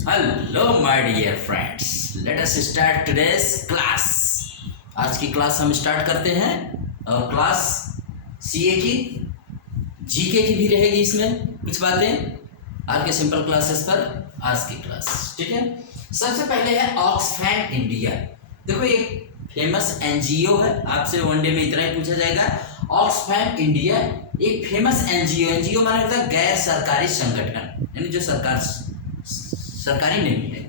Hello my dear friends, let us start today's class. आज की class हम start करते हैं और क्लास सीए की, जीके की भी रहेगी। इसमें कुछ बातें आज के सिंपल क्लासेस पर आज की क्लास, ठीक है। सबसे पहले है ऑक्सफैम इंडिया। देखो ये फेमस एनजीओ है, आपसे वनडे में इतना ही पूछा जाएगा। ऑक्सफैम इंडिया एक फेमस एनजीओ माने होता है गैर सरकारी संगठन, यानी जो सरकारी नहीं है,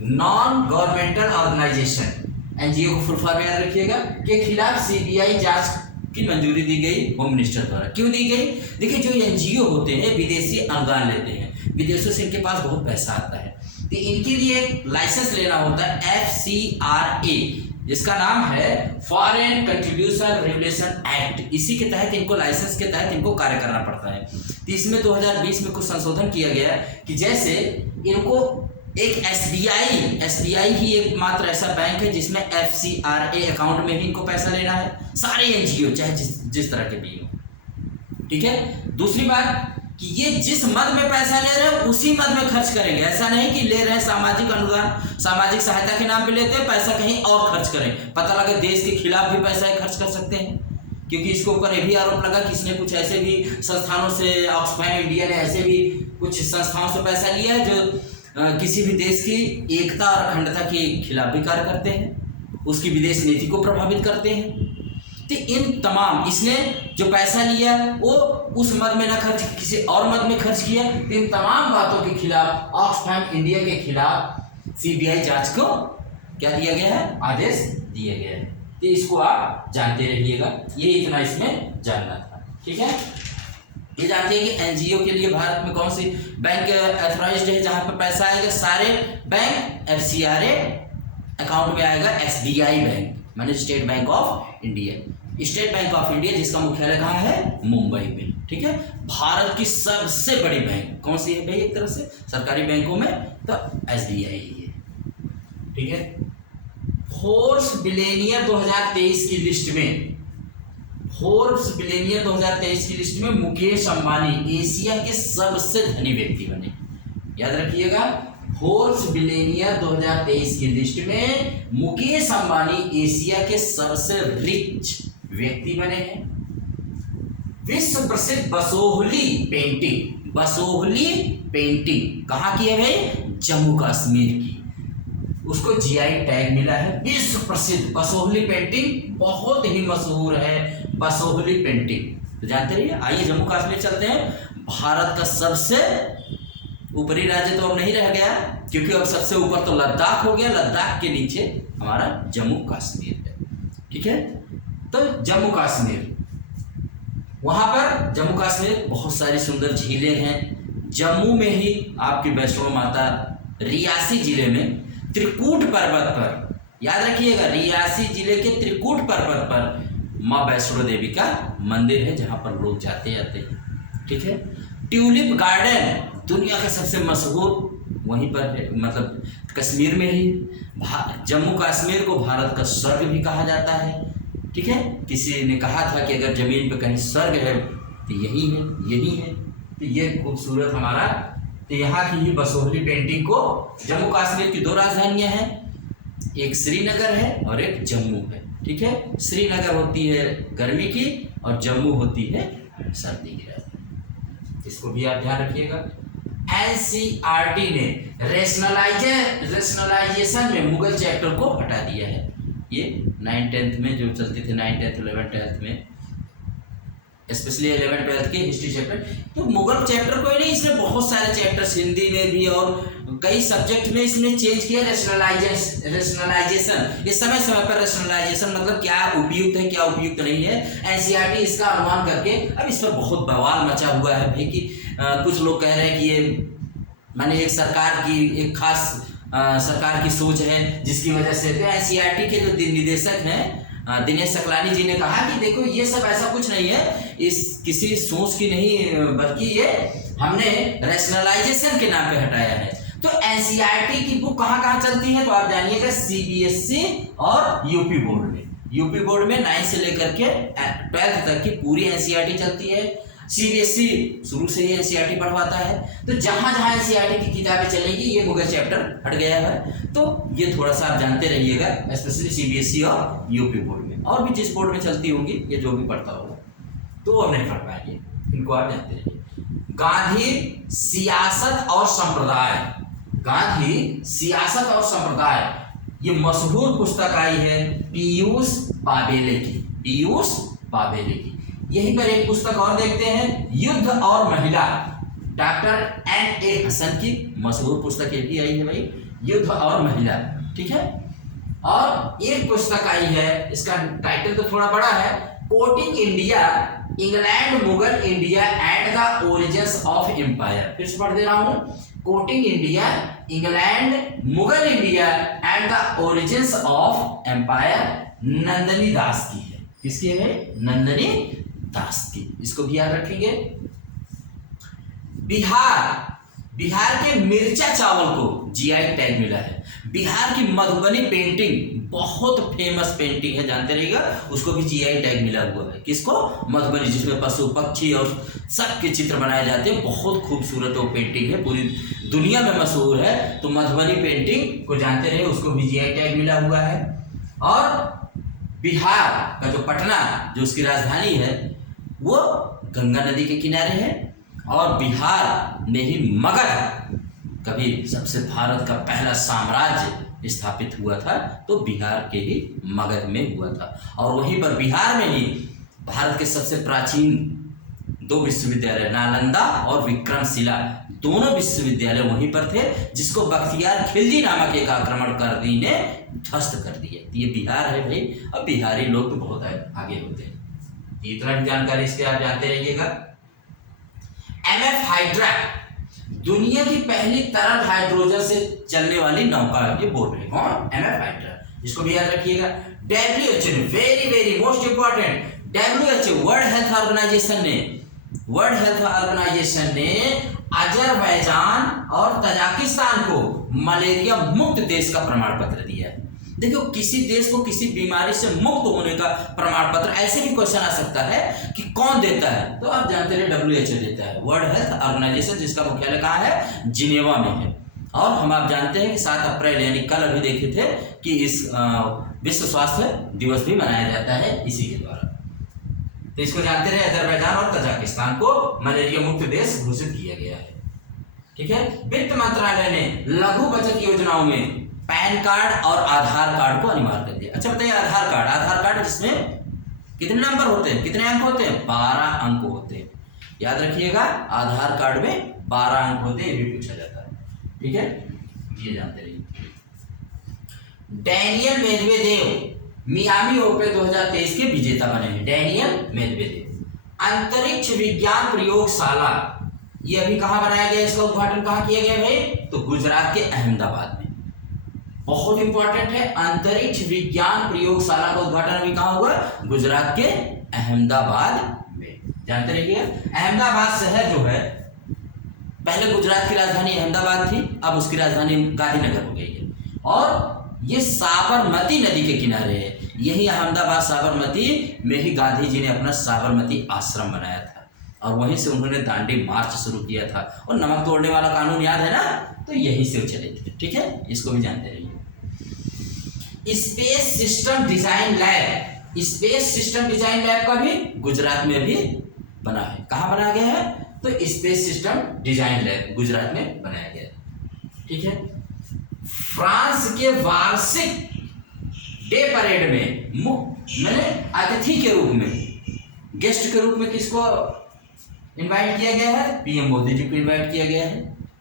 नॉन गवर्नमेंटल ऑर्गेनाइजेशन। एनजीओ को फुल फॉर्म याद रखिएगा। के खिलाफ सीबीआई जांच की मंजूरी दी गई होम मिनिस्टर द्वारा। क्यों दी गई? देखिए, जो एनजीओ होते हैं विदेशी अनुदान लेते हैं, विदेशों से इनके पास बहुत पैसा आता है, तो इनके लिए लाइसेंस लेना होता है FCRA, जिसका नाम है फॉरेन कंट्रीब्यूशन रेगुलेशन एक्ट। इसी के तहत इनको, लाइसेंस के तहत इनको कार्य करना पड़ता है। तो इसमें 2020 में कुछ संशोधन किया गया कि जैसे इनको एक एसबीआई ही एक मात्र ऐसा बैंक है जिसमें FCRA अकाउंट में भी इनको पैसा लेना है। सारे एनजीओ चाहे जिस तरह के भी हो, ठीक है। दूसरी बात कि ये जिस मद में पैसा ले रहे हैं उसी मद में खर्च करेंगे। ऐसा नहीं कि ले रहे हैं सामाजिक अनुदान, सामाजिक सहायता के नाम पे लेते हैं पैसा, कहीं और खर्च करें। पता लगे देश के खिलाफ भी पैसा खर्च कर सकते हैं, क्योंकि इसके ऊपर ये भी आरोप लगा कि इसने कुछ ऐसे भी संस्थानों से, ऑक्सफैम इंडिया ने ऐसे भी कुछ संस्थाओं से पैसा लिया है जो किसी भी देश की एकता और अखंडता के खिलाफ भी कार्य करते हैं, उसकी विदेश नीति को प्रभावित करते हैं। तो इन तमाम, इसने जो पैसा लिया वो उस मद में ना खर्च, किसी और मद में खर्च किया, तो इन तमाम बातों के खिलाफ, ऑक्सफैम इंडिया के खिलाफ सीबीआई जांच को क्या दिया गया है, आदेश दिया गया है। तो इसको आप जानते रहिएगा, ये इतना इसमें जानना था, ठीक है। ये जानते हैं कि एनजीओ के लिए भारत में कौन सी बैंक ऑथराइज्ड है जहां पर पैसा आएगा। सारे बैंक FCRA अकाउंट में आएगा। SBI बैंक माने state bank of India, state bank of India जिसका मुख्यालय कहाँ है, मुंबई में, ठीक है। भारत की सबसे बड़ी बैंक कौन सी है भाई? एक तरह से सरकारी बैंकों में तो SBI ही है, ठीक है। फोर्ब्स बिलियनियर 2023 की लिस्ट में, फोर्ब्स बिलियनियर 2023 की लिस्ट में मुकेश अंबानी एशिया के सबसे धनी व्यक्ति बने। याद रखिएगा, फोर्ब्स बिलियनियर 2023 की लिस्ट में मुकेश अंबानी एशिया के सबसे रिच व्यक्ति बने हैं। विश्व प्रसिद्ध बसोहली पेंटिंग कहाँ की है भाई? जम्मू कश्मीर की। उसको GI टैग मिला है। विश्व प्रसिद्ध बसोहली पेंटिंग बहुत ही मशहूर है, बसोहली पेंटिंग तो जानते रहिए। आइए जम्मू कश्मीर चलते हैं। भारत का सबसे ऊपरी राज्य तो अब नहीं रह गया, क्योंकि अब सबसे ऊपर तो लद्दाख हो गया, लद्दाख के नीचे हमारा जम्मू कश्मीर है, ठीक है। तो जम्मू कश्मीर, वहां पर जम्मू कश्मीर बहुत सारी सुंदर झीलें हैं। जम्मू में ही आपकी वैष्णो माता, रियासी जिले में त्रिकूट पर्वत पर, याद रखिएगा, रियासी जिले के त्रिकूट पर्वत पर माँ वैष्णो देवी का मंदिर है जहां पर लोग जाते आते हैं, ठीक है। ट्यूलिप गार्डन दुनिया का सबसे मशहूर वहीं पर है, मतलब कश्मीर में ही। जम्मू कश्मीर को भारत का स्वर्ग भी कहा जाता है, ठीक है। किसी ने कहा था कि अगर जमीन पर कहीं स्वर्ग है तो यही है। तो ये खूबसूरत हमारा, तो यहाँ की ही बसोहली पेंटिंग को, जम्मू कश्मीर की 2 राजधानियां हैं, एक श्रीनगर है और एक जम्मू है, ठीक है। श्रीनगर होती है गर्मी की और जम्मू होती है सर्दी की राजधानी। इसको भी आप ध्यान रखिएगा। NCERT ने रेशनलाइजेशन में मुगल चैप्टर को हटा दिया है। ये 9th-10th में जो चलती थी, 9th-10th 11th-12th में, स्पेशली 11th-12th के हिस्ट्री चैप्टर, तो मुगल चैप्टर को ही नहीं, इसने बहुत सारे चैप्टर्स हिंदी में भी और कई सब्जेक्ट में इसने चेंज किया। रेशनलाइजेशन, ये समय समय पर रेशनलाइजेशन मतलब क्या उपयुक्त है क्या उपयुक्त नहीं है, NCERT इसका अनुमान करके, अब इस पर बहुत बवाल मचा हुआ है भाई कि कुछ लोग कह रहे हैं कि ये माने एक सरकार की, एक खास सरकार की सोच है जिसकी वजह से। तो NCERT के जो निदेशक हैं दिनेश सकलानी जी ने कहा कि देखो ये सब ऐसा कुछ नहीं है, इस किसी सोच की नहीं, बल्कि ये हमने रेशनलाइजेशन के नाम पे हटाया है। तो NCERT की बुक कहाँ कहाँ चलती है तो आप जानिएगा, CBSE और यूपी बोर्ड में। यूपी बोर्ड में 9 से लेकर के 12th तक की पूरी NCERT चलती है। सीबीएसई शुरू से ही एनसीईआरटी पढ़वाता है, तो जहां जहां एनसीईआरटी की किताबें चलेंगी ये मुगल चैप्टर हट गया है। तो ये थोड़ा सा आप जानते रहिएगा, स्पेशली सीबीएसई और यूपी बोर्ड में, और भी जिस बोर्ड में चलती होगी ये जो भी पढ़ता होगा तो वो नहीं पढ़ पाएंगे, इनको आप जानते रहिए। गांधी सियासत और संप्रदाय, गांधी सियासत और संप्रदाय, ये मशहूर पुस्तक आई है पीयूष बाबेले की, पीयूष बाबेले की। यहीं पर एक पुस्तक और देखते हैं, युद्ध और महिला, डॉक्टर N.A. हसन की मशहूर पुस्तक ये भी आई है भाई, युद्ध और महिला, ठीक है। और एक पुस्तक आई है, इसका टाइटल तो थोड़ा बड़ा है, quoting India, England, Mughal India and the origins of empire. फिर से पढ़ दे रहा हूं, quoting India, England, Mughal India and the origins of empire, Nandini Das की है। किसकी है? नंदनी दास की। इसको भी याद रखेंगे। बिहार, बिहार के मिर्चा चावल को जीआई टैग मिला है। बिहार की मधुबनी पेंटिंग बहुत फेमस पेंटिंग है, जानते रहिएगा, उसको भी जीआई टैग मिला हुआ है। किसको? मधुबनी, जिसमें पशु पक्षी और सबके चित्र बनाए जाते हैं। बहुत खूबसूरत वो पेंटिंग है, पूरी दुनिया में मशहूर है। तो मधुबनी पेंटिंग को जानते रहे, उसको भी जीआई टैग मिला हुआ है। और बिहार का जो पटना, जो उसकी राजधानी है, वो गंगा नदी के किनारे है। और बिहार में ही मगध कभी सबसे भारत का पहला साम्राज्य स्थापित हुआ था, तो बिहार के ही मगध में हुआ था। और वहीं पर बिहार में ही भारत के सबसे प्राचीन 2 विश्वविद्यालय, नालंदा और विक्रमशिला, दोनों विश्वविद्यालय वहीं पर थे, जिसको बख्तियार खिलजी नामक एक आक्रमणकारी ने ध्वस्त कर दिया। ये बिहार है भाई। अब बिहारी लोग तो बहुत आगे होते हैं, इतना भी जानकारी इसके आप जानते रहिएगा। MF हाइड्रा, दुनिया की पहली तरल हाइड्रोजन से चलने वाली नौका ये बोट है। कौन? MF हाइड्रा, इसको भी याद रखिएगा। WHO, very very most important, WHO World Health Organization ने, वर्ल्ड हेल्थ ऑर्गेनाइजेशन ने अजरबैजान और तजाकिस्तान को मलेरिया मुक्त देश का प्रमाण पत्र दिया है। देखो, किसी देश को किसी बीमारी से मुक्त होने का प्रमाण पत्र, ऐसे भी क्वेश्चन आ सकता है कि कौन देता है, तो आप जानते रहे WHO देता है, वर्ल्ड हेल्थ ऑर्गेनाइजेशन, जिसका मुख्यालय कहाँ है? जिनेवा में है। और हम आप जानते हैं कि 7 अप्रैल यानी कल अभी देखे थे कि इस विश्व स्वास्थ्य दिवस भी मनाया जाता है इसी के द्वारा। तो इसको जानते रहे, अजरबैजान और तजाकिस्तान को मलेरिया मुक्त देश घोषित किया गया है, ठीक है। वित्त मंत्रालय ने लघु बचत योजनाओं में पैन कार्ड और आधार कार्ड को अनिवार्य कर दिया। अच्छा बताइए, आधार कार्ड जिसमें कितने नंबर होते हैं, कितने अंक होते हैं? 12 अंक होते हैं। याद रखिएगा, आधार कार्ड में 12 अंक होते हैं, ये भी पूछा जाता है, ठीक है, ये जानते रहिए। डैनियल मेदवेदेव मियामी ओपन 2023 के विजेता बने हैं। Daniel Medvedev. अंतरिक्ष विज्ञान प्रयोगशाला, ये अभी कहाँ बनाया गया, इसका उद्घाटन कहाँ किया गया भाई? तो गुजरात के अहमदाबाद में। बहुत इंपॉर्टेंट है, अंतरिक्ष विज्ञान प्रयोगशाला का उद्घाटन अभी कहाँ हुआ? गुजरात के अहमदाबाद में। जानते रहिए, अहमदाबाद शहर जो है, पहले गुजरात की राजधानी अहमदाबाद थी, अब उसकी राजधानी गांधीनगर हो गई है। और ये साबरमती नदी के किनारे है। यही अहमदाबाद साबरमती में ही गांधी जी ने अपना साबरमती आश्रम बनाया था, और वहीं से उन्होंने दांडी मार्च शुरू किया था। और नमक तोड़ने वाला कानून याद है ना, तो यहीं से चले थे, ठीक है, इसको भी जानते रहिए। Space system design lab, space system design lab का भी गुजरात में भी बना है। कहाँ बनाया गया है? तो space system design lab Gujarat में बनाया गया है, ठीक है। फ्रांस के वार्षिक डे परेड में मैंने अतिथि के रूप में, गेस्ट के रूप में किसको इनवाइट किया गया है? पीएम मोदी जी को इनवाइट किया गया है,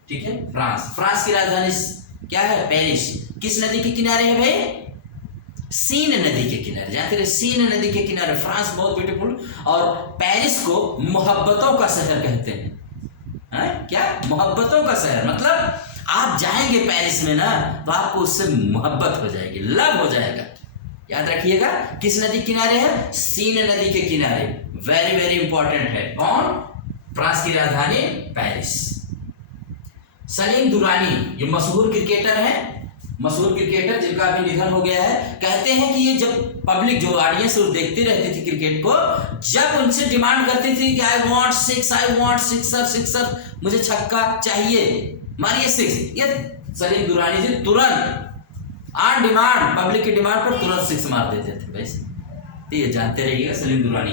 ठीक है। फ्रांस की राजधानी क्या है? पेरिस। किस नदी के किनारे है भाई? सीन नदी के किनारे। जानते रहे, सीन नदी के किनारे फ्रांस बहुत ब्यूटीफुल। और पेरिस को मोहब्बतों का शहर कहते हैं। क्या? मोहब्बतों का शहर, मतलब आप जाएंगे पेरिस में ना, तो आपको उससे मोहब्बत हो जाएगी, लव हो जाएगा। याद रखिएगा, किस नदी किनारे है? सीन नदी के किनारे। वेरी वेरी इंपॉर्टेंट है। कौन? फ्रांस की राजधानी पेरिस। सलीम दुरानी, ये मशहूर क्रिकेटर है, मशहूर क्रिकेटर जिनका अभी निधन हो गया है। कहते हैं कि ये जब पब्लिक जो ऑडियंस देखती रहती थी क्रिकेट को, जब उनसे डिमांड करती थी कि आई वांट सिक्सर सिक्सर, मुझे छक्का चाहिए, मारिए सिक्स, ये सलीम दुरानी जी तुरंत ऑन डिमांड, पब्लिक की डिमांड पर तुरंत सिक्स मार देते थे। बस तो ये जानते रहिएगा सलीम दुरानी।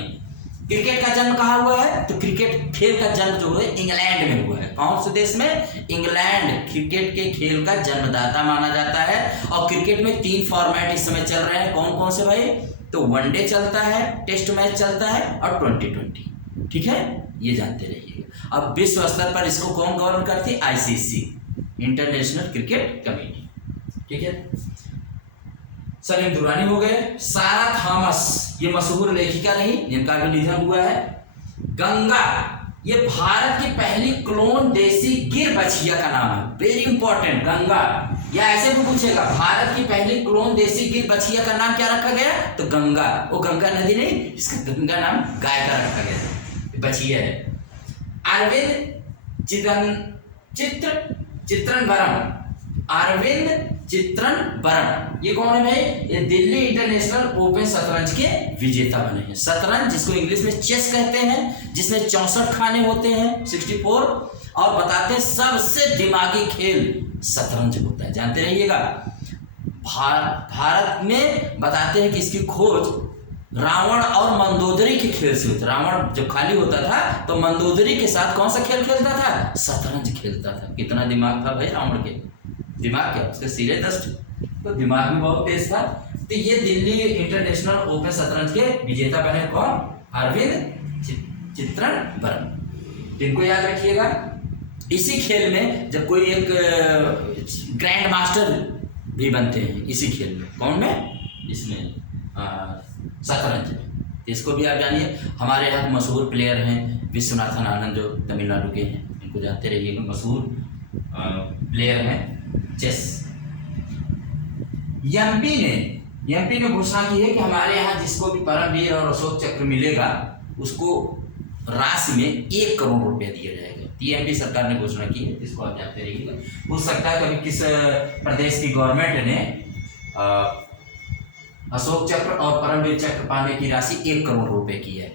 क्रिकेट का जन्म कहाँ हुआ है? तो क्रिकेट खेल का जन्म जो है इंग्लैंड में हुआ है। कौन से देश में? इंग्लैंड क्रिकेट के खेल का जन्मदाता माना जाता है। और क्रिकेट में 3 फॉर्मेट इस समय चल रहे हैं। कौन कौन से भाई? तो वनडे चलता है, टेस्ट मैच चलता है और 2020। ठीक है, ये जानते रहिएगा। अब विश्व स्तर पर इसको कौन गवर्न करती है? ICC, international cricket committee. ठीक है, सलीम दुरानी हो गए। सारा थॉमस, ये मशहूर लेखिका नहीं, जिनका भी निधन हुआ है। गंगा, ये भारत की पहली क्लोन देसी गिर बछिया का नाम है। Very important, Ganga. या ऐसे भी पूछेगा भारत की पहली क्लोन देसी गिर बछिया का नाम क्या रखा गया? तो गंगा। वो गंगा नदी नहीं, इसका गंगा नाम गाय का रखा गया, बछिया है। अरविंद चित्रनबरम, अरविंद चित्रनबरम, ये कौन है भाई? ये दिल्ली इंटरनेशनल ओपन शतरंज के विजेता बने हैं। शतरंज जिसको इंग्लिश में चेस कहते हैं, जिसमें 64 खाने होते हैं, 64, और बताते हैं सबसे दिमागी खेल शतरंज होता है, जानते रहिएगा। भारत में बताते हैं कि इसकी खोज रावण और मंदोदरी के खेल से हुई। रावण जब खाली होता था तो मंदोदरी के साथ कौन सा खेल खेलता था? शतरंज खेलता था। कितना दिमाग था भाई रावण के, दिमाग क्या, उसके सिरे 10, तो दिमाग भी बहुत तेज था। तो ये दिल्ली इंटरनेशनल ओपन शतरंज के विजेता बने कौन? अरविंद चित्रनबरम। इनको याद रखिएगा। इसी खेल में जब कोई एक ग्रैंड मास्टर भी बनते हैं इसी खेल में। कौन में? इसमें शतरंज में। इसको भी आप जानिए। हमारे यहाँ मशहूर प्लेयर हैं विश्वनाथन आनंद, जो तमिलनाडु के हैं, इनको जानते रहिएगा, मशहूर प्लेयर हैं चेस। एमपी ने घोषणा की है कि हमारे यहाँ जिसको भी परमवीर और अशोक चक्र मिलेगा उसको राशि में 1 करोड़ रुपया दिया जाएगा। एमपी सरकार ने घोषणा की है, जिसको आप जानते रहिएगा। पूछ सकता है कभी किस प्रदेश की गवर्नमेंट ने अशोक चक्र और परमवीर चक्र पाने की राशि 1 करोड़ रुपए की है,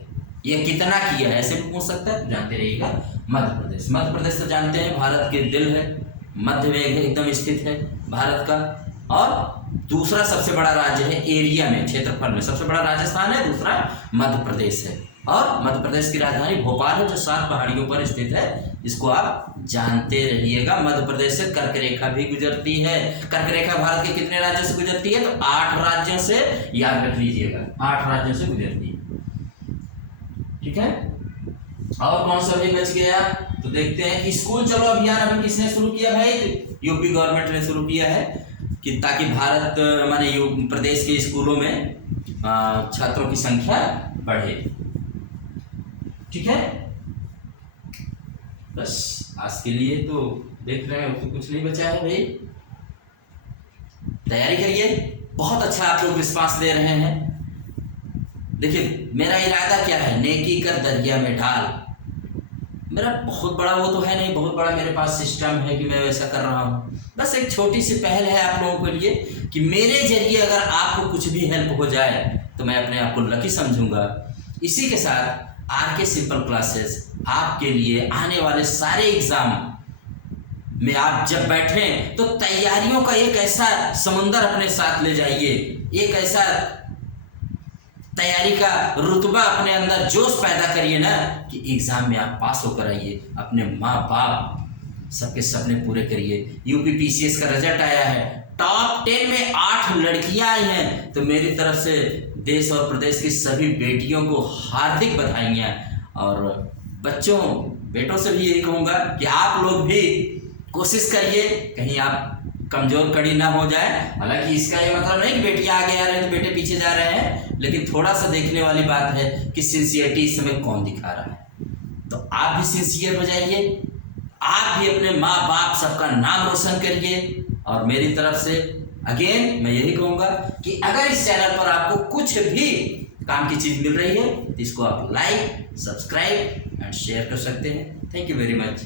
ये कितना किया है, ऐसे भी पूछ सकता है। तो जानते रहिएगा मध्य प्रदेश। मध्य प्रदेश तो जानते हैं भारत के दिल है, मध्य में एकदम स्थित है भारत का। और दूसरा सबसे बड़ा राज्य है एरिया में, क्षेत्रफल में सबसे बड़ा राजस्थान है, दूसरा मध्य प्रदेश है। और मध्य प्रदेश की राजधानी भोपाल है, जो 7 पहाड़ियों पर स्थित है। इसको आप जानते रहिएगा। मध्य प्रदेश से कर्क रेखा भी गुजरती है। कर्क रेखा भारत के कितने राज्यों से गुजरती है? तो 8 राज्यों से, याद रख लीजिएगा, 8 राज्यों से गुजरती है। ठीक है, और कौन सा भी बच गया? तो देखते हैं। स्कूल चलो अभियान अभी किसने शुरू किया भाई? यूपी गवर्नमेंट ने शुरू किया है, कि ताकि भारत माने प्रदेश के स्कूलों में छात्रों की संख्या बढ़े। ठीक है, बस आज के लिए तो देख रहे हैं, तो कुछ नहीं बचा है भाई। तैयारी करिए, बहुत अच्छा आप लोग रिस्पांस दे रहे हैं। देखिए मेरा इरादा क्या है, नेकी कर दरिया में डाल। मेरा बहुत बड़ा वो तो है नहीं, बहुत बड़ा मेरे पास सिस्टम है कि मैं वैसा कर रहा हूँ। बस एक छोटी सी पहल है आप लोगों के लिए, कि मेरे जरिए अगर आपको कुछ भी हेल्प हो जाए तो मैं अपने आप को लकी समझूंगा। इसी के साथ आरके सिंपल क्लासेस आपके लिए आने वाले सारे एग्जाम में आप जब बैठें तो तैयारियों का एक ऐसा समुंदर अपने साथ ले जाइए, एक ऐसा तैयारी का रुतबा अपने अंदर जोश पैदा करिए ना, कि एग्जाम में आप पास होकर आइए। अपने माँ बाप सबके सपने पूरे करिए। यूपी पीसीएस का रिजल्ट आया है, टॉप 10 में 8 लड़कियां आई हैं। तो मेरी तरफ से देश और प्रदेश की सभी बेटियों को हार्दिक बधाइयाँ। और बच्चों बेटों से भी यही कहूँगा कि आप लोग भी कोशिश करिए कहीं आप कमजोर कड़ी ना हो जाए। हालांकि इसका ये मतलब नहीं कि बेटियां आगे आ रहे हैं तो बेटे पीछे जा रहे हैं, लेकिन थोड़ा सा देखने वाली बात है कि सिंसियरिटी इस समय कौन दिखा रहा है। तो आप भी सिंसियर हो जाइए, आप भी अपने माँ बाप सबका नाम रोशन करिए। और मेरी तरफ से अगेन मैं यही कहूँगा कि अगर इस चैनल पर आपको कुछ भी काम की चीज़ मिल रही है तो इसको आप लाइक, सब्सक्राइब एंड शेयर कर सकते हैं। Thank you very much.